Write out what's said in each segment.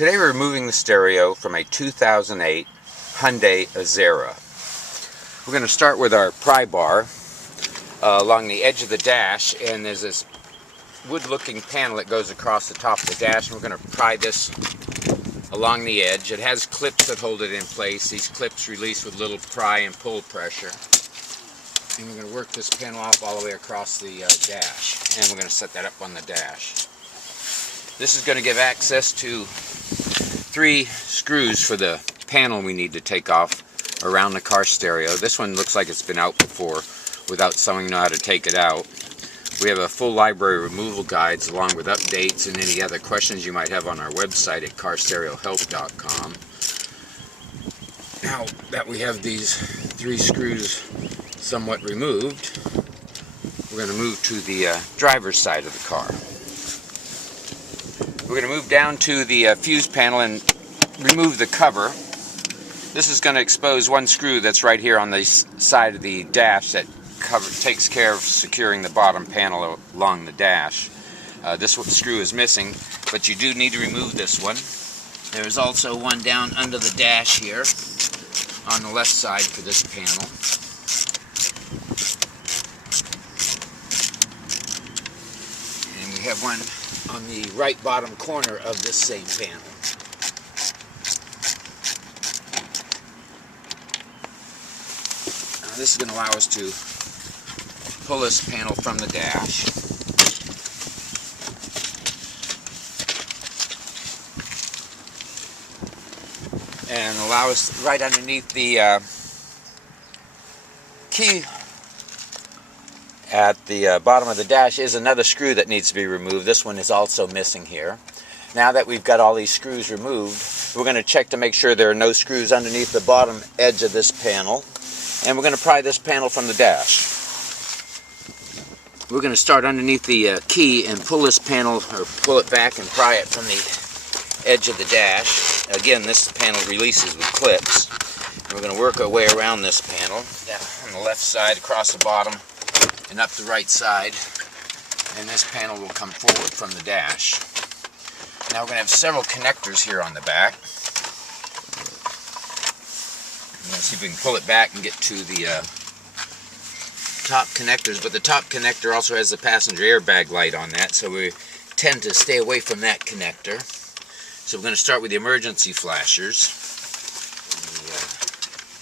Today we're removing the stereo from a 2008 Hyundai Azera. We're going to start with our pry bar along the edge of the dash, and there's this wood-looking panel that goes across the top of the dash, and we're going to pry this along the edge. It has clips that hold it in place. These clips release with little pry and pull pressure. And we're going to work this panel off all the way across the dash, and we're going to set that up on the dash. This is going to give access to 3 screws for the panel we need to take off around the car stereo. This one looks like it's been out before without someone know how to take it out. We have a full library of removal guides along with updates and any other questions you might have on our website at carstereohelp.com. Now that we have these 3 screws somewhat removed, we're going to move to the driver's side of the car. We're going to move down to the fuse panel and remove the cover. This is going to expose one screw that's right here on the side of the dash that takes care of securing the bottom panel along the dash. This screw is missing, but you do need to remove this one. There's also one down under the dash here on the left side for this panel. And we have one on the right bottom corner of this same panel. Now this is going to allow us to pull this panel from the dash. And allow us right underneath the key at the bottom of the dash is another screw that needs to be removed. This one is also missing here. Now that we've got all these screws removed, we're going to check to make sure there are no screws underneath the bottom edge of this panel, and we're going to pry this panel from the dash. We're going to start underneath the key and pull this panel, or pull it back and pry it from the edge of the dash. Again, this panel releases with clips. And we're going to work our way around this panel, down on the left side, across the bottom, and up the right side, and this panel will come forward from the dash. Now we're going to have several connectors here on the back. I'm going to see if we can pull it back and get to the top connectors, but the top connector also has the passenger airbag light on that, so we tend to stay away from that connector. So we're going to start with the emergency flashers,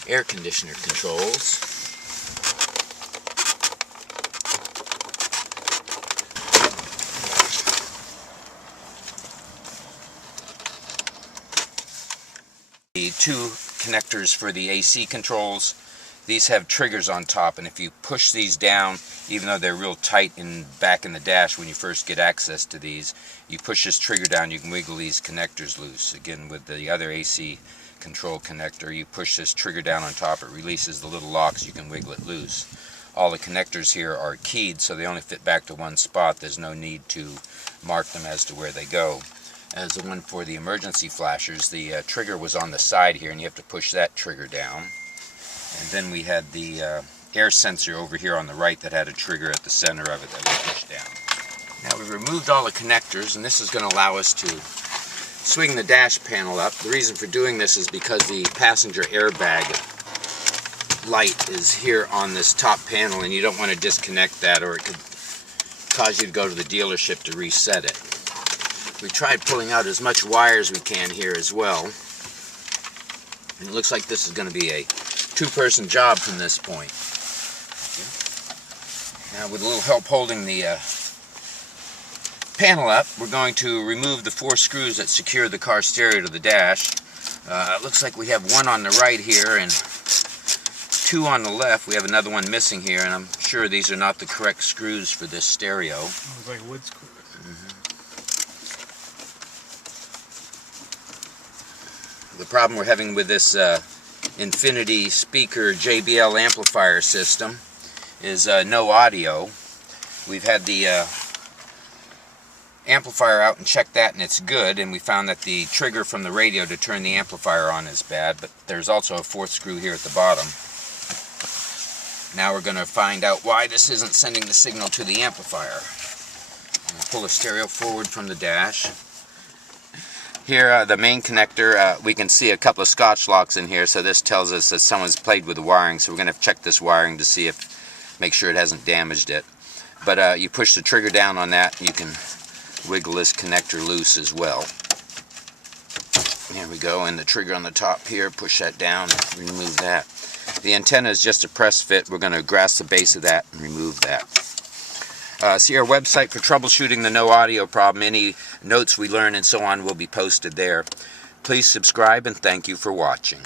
the air conditioner controls, the 2 connectors for the AC controls. These have triggers on top, and if you push these down, even though they're real tight back in the dash when you first get access to these, you push this trigger down, you can wiggle these connectors loose. Again, with the other AC control connector, you push this trigger down on top, it releases the little locks, you can wiggle it loose. All the connectors here are keyed, so they only fit back to one spot. There's no need to mark them as to where they go. As the one for the emergency flashers, the trigger was on the side here, and you have to push that trigger down. And then we had the air sensor over here on the right that had a trigger at the center of it that we pushed down. Now we've removed all the connectors, and this is going to allow us to swing the dash panel up. The reason for doing this is because the passenger airbag light is here on this top panel, and you don't want to disconnect that, or it could cause you to go to the dealership to reset it. We tried pulling out as much wire as we can here as well, and it looks like this is going to be a 2-person job from this point. Now, with a little help holding the panel up, we're going to remove the 4 screws that secure the car stereo to the dash. It looks like we have 1 on the right here and 2 on the left. We have another one missing here, and I'm sure these are not the correct screws for this stereo. Looks like wood screws. The problem we're having with this Infinity speaker JBL amplifier system is no audio. We've had the amplifier out and checked that, and it's good, and we found that the trigger from the radio to turn the amplifier on is bad, but there's also a 4th screw here at the bottom. Now we're going to find out why this isn't sending the signal to the amplifier. I'm going to pull the stereo forward from the dash. Here, the main connector, we can see a couple of Scotch locks in here, so this tells us that someone's played with the wiring, so we're going to check this wiring to see make sure it hasn't damaged it. But you push the trigger down on that, you can wiggle this connector loose as well. Here we go, and the trigger on the top here, push that down, remove that. The antenna is just a press fit. We're going to grasp the base of that and remove that. See our website for troubleshooting the no audio problem. Any notes we learn and so on will be posted there. Please subscribe, and thank you for watching.